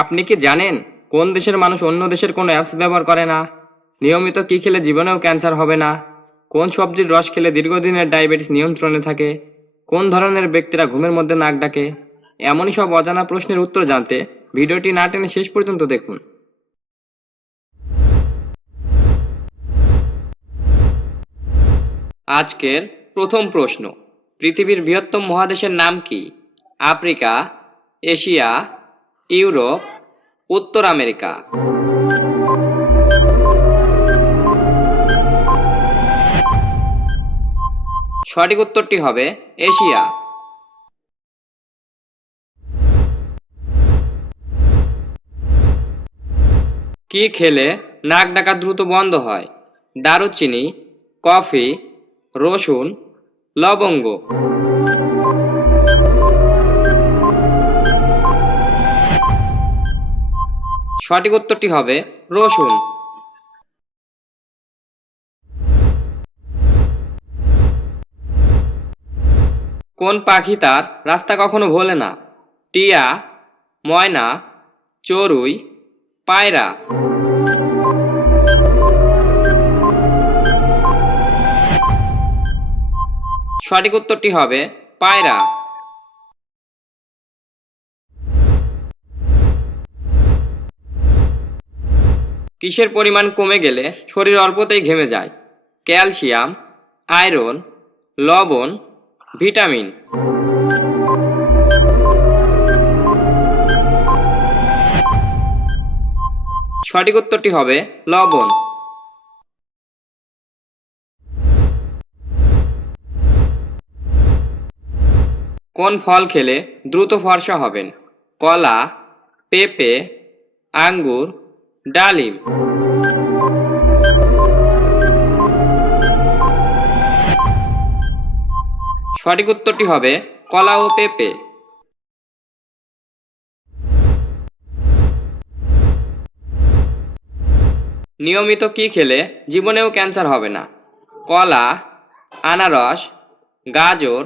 আপনি কি জানেন কোন দেশের মানুষ অন্য দেশের কোনো অ্যাপস ব্যবহার করে না? নিয়মিত কি খেলে জীবনেও ক্যান্সার হবে না? কোন সবজির রস খেলে দীর্ঘদিনের ডায়াবেটিস নিয়ন্ত্রণে থাকে? কোন ধরনের ব্যক্তিরা ঘুমের মধ্যে নাক ডাকে? এমনই সব অজানা প্রশ্নের উত্তর জানতে ভিডিওটি না টেনে শেষ পর্যন্ত দেখুন। আজকের প্রথম প্রশ্ন, পৃথিবীর বৃহত্তম মহাদেশের নাম কি? আফ্রিকা, এশিয়া ইউরোপ, উত্তর আমেরিকা। সঠিক উত্তরটি হবে এশিয়া। কি খেলে নাক ডাকা দ্রুত বন্ধ হয়? দারুচিনি, কফি, রসুন, লবঙ্গ। সঠিক উত্তরটি হবে রসুন। কোন পাখি তার রাস্তা কখনো ভোলে না? টিয়া, ময়না, চড়ুই, পায়রা। সঠিক উত্তরটি হবে পায়রা। কিসের পরিমাণ কমে গেলে শরীর অল্পতেই ঘেমে যায়? ক্যালসিয়াম, আয়রন, লবণ, ভিটামিন। সঠিক উত্তরটি হবে লবণ। কোন ফল খেলে দ্রুত ফর্সা হবেন? কলা, পেঁপে, আঙ্গুর ডালিম। সঠিক উত্তরটি হবে কলা ও পেঁপে। নিয়মিত কি খেলে জীবনেও ক্যান্সার হবে না? কলা, আনারস, গাজর,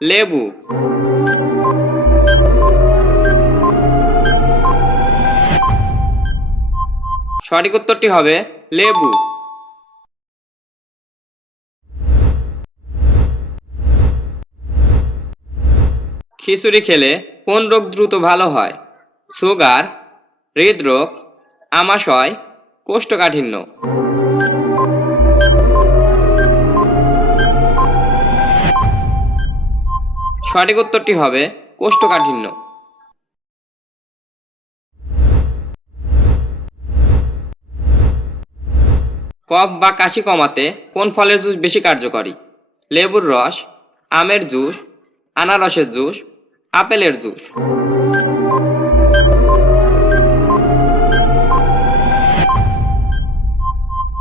লেবু। সঠিক উত্তরটি হবে লেবু। খিচুড়ি খেলে কোন রোগ দ্রুত ভালো হয়? সুগার, হৃদরোগ, আমাশয়, কোষ্ঠকাঠিন্য। সঠিক উত্তরটি হবে কোষ্ঠকাঠিন্য। কফ বা কাশি কমাতে কোন ফলের জুস বেশি কার্যকরী? লেবুর রস, আমের জুস, আনারসের জুস, আপেলের জুস।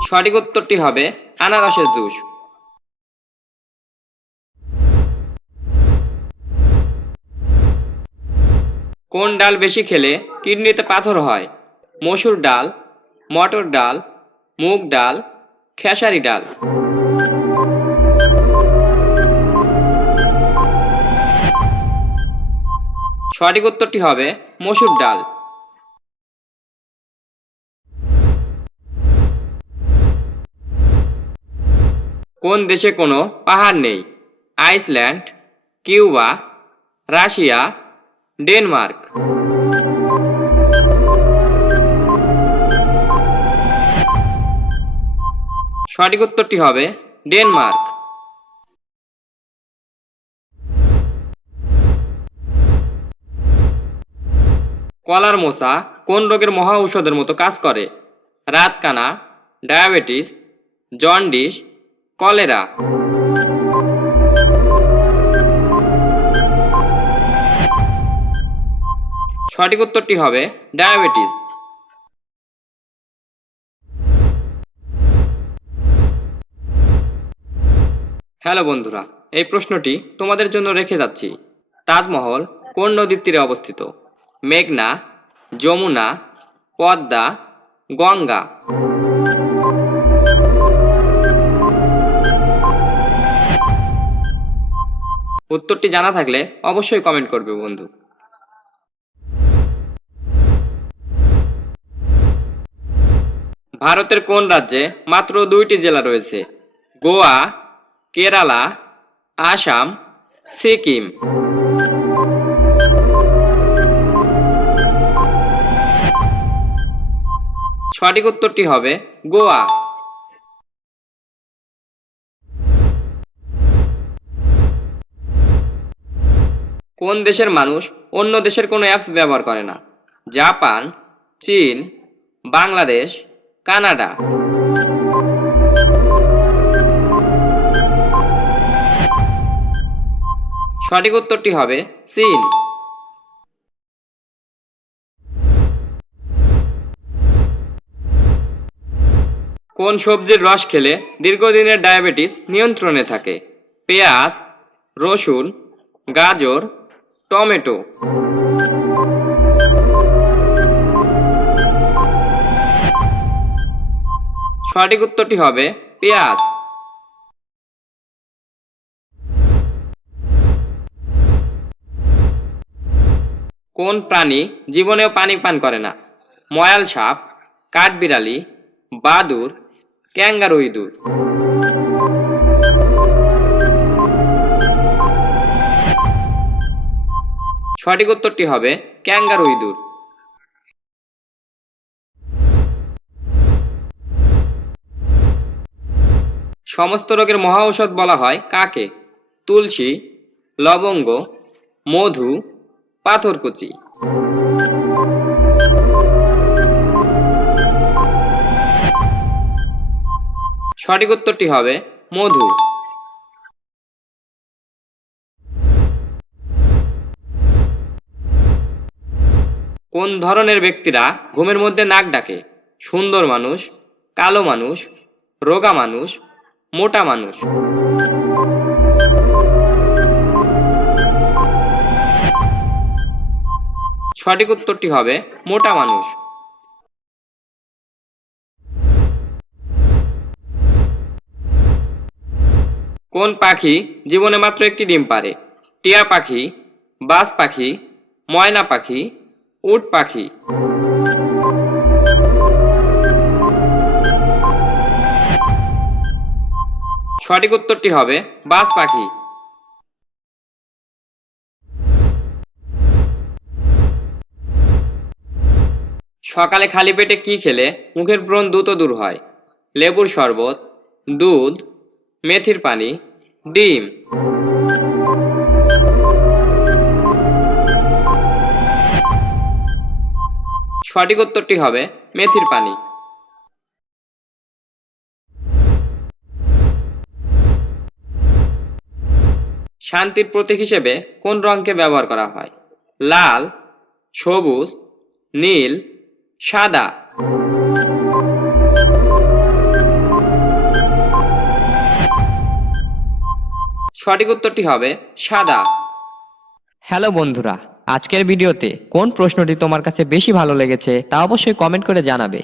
সঠিক উত্তরটি হবে আনারসের জুস। কোন ডাল বেশি খেলে কিডনিতে পাথর হয়? মসুর ডাল, মটর ডাল মুগ ডাল, খেসারি ডাল। সঠিক উত্তরটি হবে মসুর ডাল। কোন দেশে কোনো পাহাড় নেই? Iceland, Cuba, Russia, Denmark. সঠিক উত্তরটি হবে ডেনমার্ক। কলার মোসা কোন রোগের মহা ঔষধের মতো কাজ করে? রাতকানা, ডায়াবেটিস, জন্ডিস, কলেরা। সঠিক উত্তরটি হবে ডায়াবেটিস। হ্যালো বন্ধুরা, এই প্রশ্নটি তোমাদের জন্য রেখে যাচ্ছি। তাজমহল কোন নদীর তীরে অবস্থিত? মেঘনা, যমুনা, পদ্মা, গঙ্গা। উত্তরটি জানা থাকলে অবশ্যই কমেন্ট করবে বন্ধু। ভারতের কোন রাজ্যে মাত্র দুইটি জেলা রয়েছে? গোয়া কেরালা, আসাম, সিকিম। সঠিক উত্তরটি হবে গোয়া। কোন দেশের মানুষ অন্য দেশের কোনো অ্যাপস ব্যবহার করে না? জাপান, চীন, বাংলাদেশ, কানাডা। সঠিক উত্তরটি হবে চীন। কোন সবজির রস খেলে দীর্ঘদিনের ডায়াবেটিস নিয়ন্ত্রণে থাকে? পেঁয়াজ, রসুন, গাজর, টমেটো। সঠিক উত্তরটি হবে পেঁয়াজ। কোন প্রাণী জীবনেও পানি পান করে না? ময়াল সাপ, কাঠবিড়ালি, বাদুর ক্যাঙ্গারু ইঁদুর সঠিক উত্তরটি হবে ক্যাঙ্গারু ইঁদুর সমস্ত রোগের মহা ঔষধ বলা হয় কাকে? তুলসী, লবঙ্গ, মধু পাথরকুচি। সঠিক উত্তরটি হবে মধু। কোন ধরনের ব্যক্তিরা ঘুমের মধ্যে নাক ডাকে? সুন্দর মানুষ, কালো মানুষ, রোগা মানুষ, মোটা মানুষ। সঠিক উত্তরটি হবে মোটা মানুষ। কোন পাখি জীবনে মাত্র একটি ডিম পারে টিয়া পাখি, বাজ পাখি, ময়না পাখি, উট পাখি। সঠিক উত্তরটি হবে বাজ পাখি। সকালে খালি পেটে কি খেলে? মুখের ব্রণ দ্রুত দূর হয়। লেবুর শরবত, দুধ, মেথির পানি, ডিম। সঠিক উত্তরটি হবে মেথির পানি। শান্তির প্রতীক হিসেবে কোন রঙকে ব্যবহার করা হয়? লাল, সবুজ, নীল সাদা। সঠিক উত্তরটি হবে সাদা। হ্যালো বন্ধুরা, আজকের ভিডিওতে কোন প্রশ্নটি তোমার কাছে বেশি ভালো লেগেছে তা অবশ্যই কমেন্ট করে জানাবে।